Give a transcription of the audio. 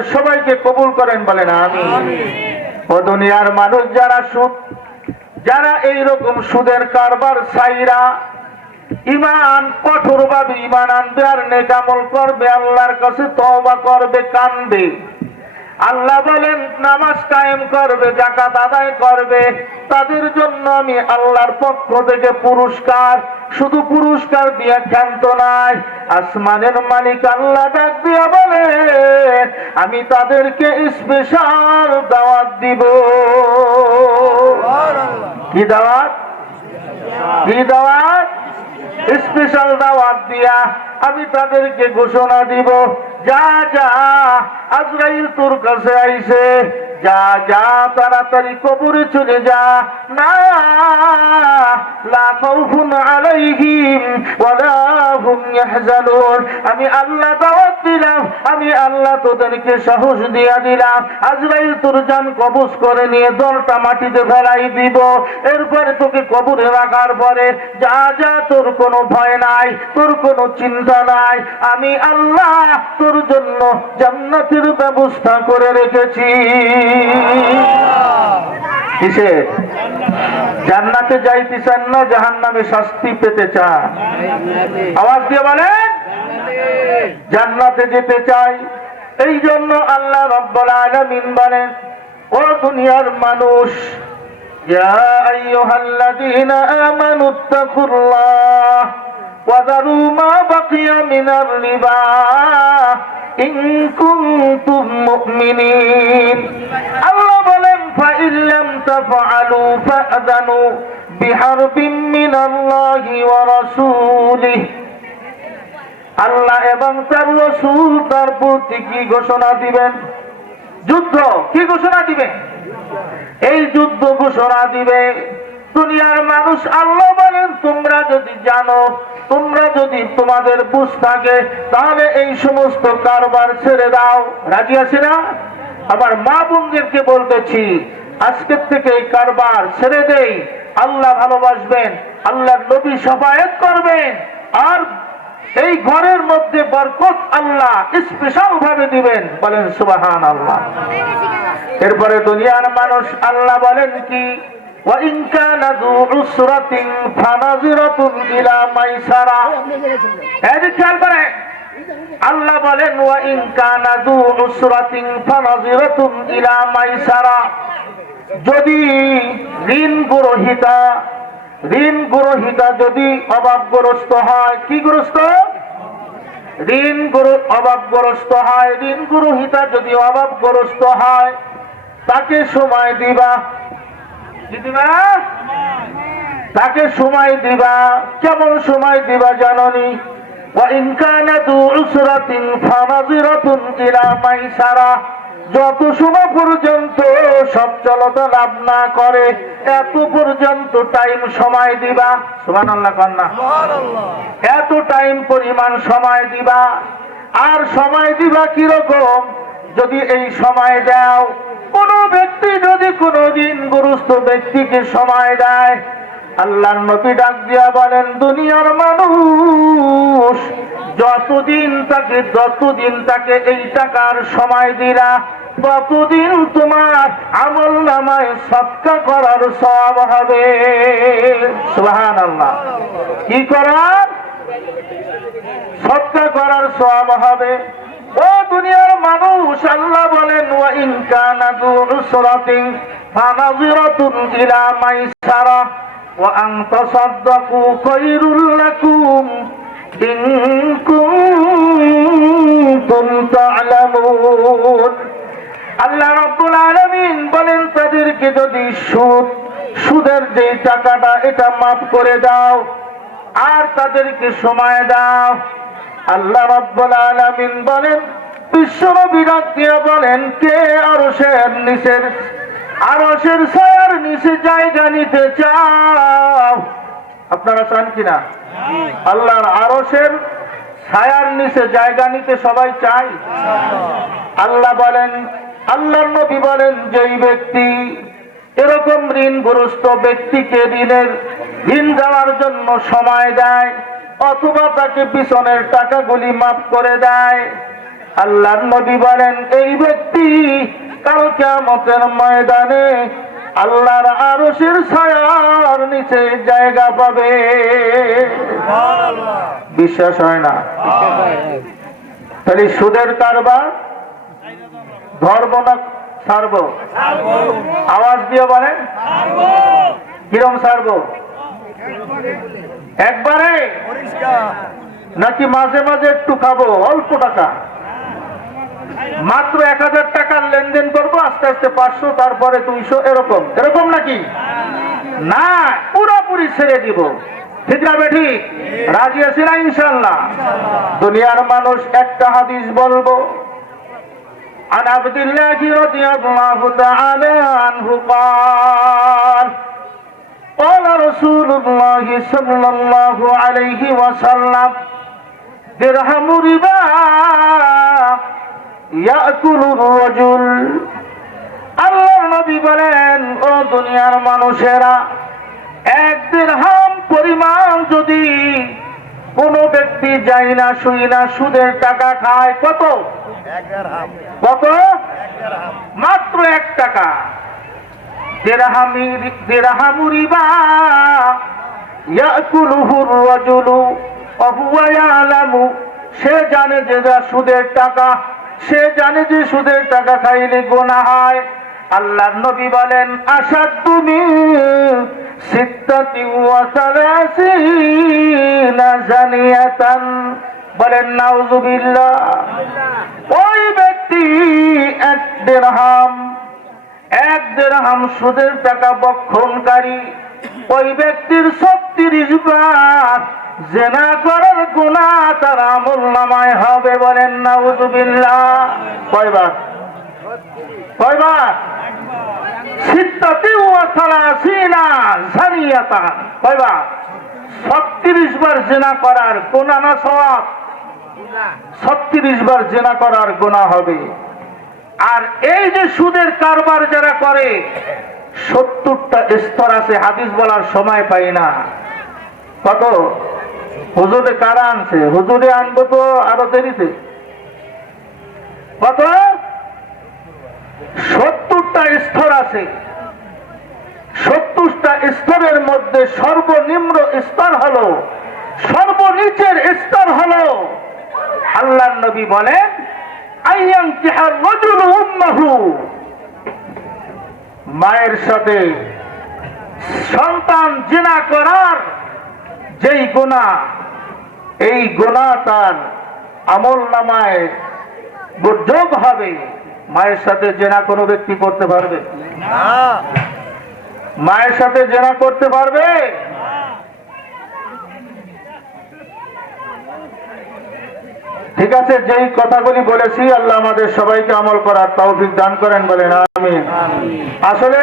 আমাদের সবাইকে কবুল করেন, বলেন আমিন। ও দুনিয়ার মানুষ, যারা এইরকম সুদের কারবার ছাইরা ঈমান কঠোরভাবে ঈমান আনবে আর নেক আমল করবে, আল্লাহর কাছে তওবা করবে, কাঁদবে, আল্লাহ বলেন নামাজ কায়েম করবে, যাকাত আদায় করবে, তাদের জন্য আমি আল্লাহর পক্ষ থেকে পুরস্কার, শুধু পুরস্কার দিয়ে ক্ষান্ত নাই, আসমানের মালিক আল্লাহ ডাক দিয়া বলে আমি তাদেরকে স্পেশাল দাওয়াত দিব। কি দাওয়াত? কি দাওয়াত? স্পেশাল দাওয়াত দিয়া আমি তাদেরকে ঘোষণা দিব, যা যা আজরাইল তোর কাছে আইছে, যা যা তাড়াতাড়ি কবরে চলে যা, না লা খাউফুন আলাইহিম ওয়ালা হুম ইয়াহজানুন। আমি আল্লাহ দাওয়াত দিলাম, আমি আল্লাহ তোদেরকে সাহস দিয়া দিলাম, আজরাইল তোর জান কবজ করে নিয়ে দলটা মাটিতে ফেলাই দিব, এরপরে তোকে কবরে রাখার পরে যা যা তোর কোনো ভয় নাই, তোর কোনো চিন্তা নাই, আমি আল্লাহ তোর জন্য জান্নাতের ব্যবস্থা করে রেখেছি। কিসে? জান্নাতে যাইতে চান না জাহান্নামে শাস্তি পেতে চান? আওয়াজ দিয়ে বলেন জান্নাতে যেতে চাই। এই জন্য আল্লাহ রাব্বুল আলামিন বলেন, ও দুনিয়ার মানুষ, ইয়া আইয়ুহাল্লাযীনা আমানুত্তাকুল্লাহ ওয়া যারু মা বাকিয়া মিনার রিবা ইন কুনতুম মুমিনিন। আল্লাহ বলেন ফাইন লাম তাফআলু ফাআযানু বিহারবিন মিনাল্লাহি ওয়া রাসূলিহি। আল্লাহ এবং তার রাসূল তার প্রতি কি ঘোষণা দিবেন? যুদ্ধ। কি ঘোষণা দিবেন? এই যুদ্ধ ঘোষণা দিবে। দুনিয়ার মানুষ আল্লাহ বলেন তোমরা যদি জানো, তোমরা যদি তোমাদের বুঝ থাকে, তাহলে এই সমস্ত কারবার ছেড়ে দাও। রাজি আছে না? আবার মা বোনদেরকে বলতেছি, আজকের থেকে এই কারবার ছেড়ে দেই, আল্লাহ ভালোবাসবেন, আল্লাহর নবী শাফায়াত করবেন, আর এই ঘরের মধ্যে বরকত আল্লাহ স্পেশাল ভাবে দিবেন, বলেন সুবহানাল্লাহ। এরপরে দুনিয়ার মানুষ আল্লাহ বলেন কি, ওয়া ইন কানা যু উসরাতিন ফানাযিরাতুন ইলা মাইসারা। এই খেয়াল করে আল্লাহ বলেন ওয়া ইন কানা যু উসরাতিন ফানাযিরাতুন ইলা মাইসারা। যদি ঋণ গ্রহীতা যদি অভাবগ্রস্ত হয়, কি গ্রস্ত? অভাবগ্রস্ত হয়। ঋণ গ্রহীতা যদি অভাবগ্রস্ত হয়, তাকে সময় দিবা। কি দিবা? তাকে সময় দিবা। কেমন সময় দিবা জাননি? ওয়া ইন কানা যু উসরাতিন ফানাযিরাতুন ইলা মাইসারা। যত সময় পর্যন্ত সচ্ছলতা লাভ না করে, এত পর্যন্ত টাইম সময় দিবা। সুবহানাল্লাহ কন্যা, এত টাইম পরিমাণ সময় দিবা। আর সময় দিবা কিরকম? যদি এই সময় দাও, কোন ব্যক্তি যদি কোনো ঋণগ্রস্ত ব্যক্তিকে সময় দেয়, আল্লাহর নবী ডাক দিয়া বলেন দুনিয়ার মানুষ যতদিন তাকে এই টাকার সময় দিলা, ততদিন তোমার আমল নামায় সদকা করার সওয়াব হবে। সুবহানাল্লাহ। কি করার? সদকা করার সওয়াব হবে। ও দুনিয়ার মানুষ আল্লাহ বলেন ওয়া ইন কানা যু উসরাতিন ফানাযিরাতুন ইলা মাইসারা ওয়া আন তাসাদদাকু খায়রুল লাকুম ইন কুনতুম তা'লামুন। আল্লাহ রাব্বুল আলামিন বলেন তাদেরকে যদি সুদের যে টাকাটা এটা মাফ করে দাও আর তাদেরকে সময় দাও। আল্লাহ রাব্বুল আলামিন বলেন, বিশ্বনবী ডাক দিয়া বলেন, কে আরশের ছায়ার নিচে জায়গা নিতে চাও? আপনারা চান কিনা? আল্লাহর আরশের ছায়ার নিচে জায়গা নিতে সবাই চায়? আল্লাহ বলেন, আল্লাহর নবী বলেন, যেই ব্যক্তি এরকম ঋণগ্রস্ত ব্যক্তিকে ঋণ দেওয়ার জন্য সময় দেয় অথবা তাকে পিছনের টাকাগুলি মাফ করে দেয়, আল্লাহর নবী বলেন এই ব্যক্তি কাল কিয়ামতের ময়দানে আল্লাহর আরশের ছায়ার নিচে জায়গা পাবে। বিশ্বাস হয় না? তাহলে সুদের কারবার ধরবো না ছাড়বো? আওয়াজ দিয়ে বলেন কিরম ছাড়বো? একবারে নাকি মাঝে মাঝে একটু খাবো অল্প টাকা? মাত্র 1000 টাকার লেনদেন করবো, আস্তে আস্তে 500, তারপরে 200, এরকম এরকম নাকি? না, পুরোপুরি ছেড়ে দিব। ঠিক না বেঠি? রাজি আছি না ইনশাআল্লাহ? দুনিয়ার মানুষ একটা হাদিস বলবো। عن عبد الله رضي الله تعالى عنه قال قال رسول الله صلى الله عليه وسلم درهم ربا يأكل الرجل। আল্লাহর নবী বলেন, ও দুনিয়ার মানুষেরা, 1 দিরহাম পরিমাণ যদি কোন ব্যক্তি যায় না শুই না সুদের টাকা খায়, কত? কত? মাত্র 1 টাকা। দিরহামু রিবা ইয়াকুলুহুর রাজুলু ওয়া হুয়া ইয়ালামু, সে জানে যে সুদের টাকা, সে জানে যে সুদের টাকা খাইলে গুনাহ হয়। আল্লাহর নবী বলেন আশাদ্দু মিন সিত্তাতি ওয়া সালাসিনা জানিয়াতান, বলেন নাউযুবিল্লাহ। ওই ব্যক্তি 1 দিরহাম সুদের টাকা বক্ষণকারী, ওই ব্যক্তির 36 বার জিনা করার গুনাহ তার আমলনামায় হবে, বলেন নাউযুবিল্লাহ। কয়বার? কয়বার? সিত্তাতি ওয়া সালাসিনা জানিয়াতান, কয়বার? 36 বার জিনা করার গুনাহ না সওয়াব? 36 বার জিনা করার গুনাহ হবে। আর এই যে সুদের কারবার যারা করে 70টা স্তর আছে, হাদিস বলার সময় পাই না। কত? হুজুরে কারা আনছে? হুজুরে আনবো তো আরো দেরিতে। কত? 70টা স্তর আছে। 70টা স্তরের মধ্যে সর্বনিম্ন স্তর হলো, সর্বনিচের স্তর হলো, আল্লাহর নবী বলেন আইয়ানকিহার রাজুলু উম্মাহু, মায়ের সাথে সন্তান জিনা করার যেই গুনাহ, এই গুনাহ তার আমলনামায় যোগ হবে। মায়ের সাথে জিনা কোনো ব্যক্তি করতে পারবে না? মায়ের সাথে জিনা করতে পারবে? ঠিক আছে, যেই কথাগুলি বলেছি আল্লাহ আমাদের সবাইকে আমল করার তৌফিক দান করেন, বলেন আমিন। আসলে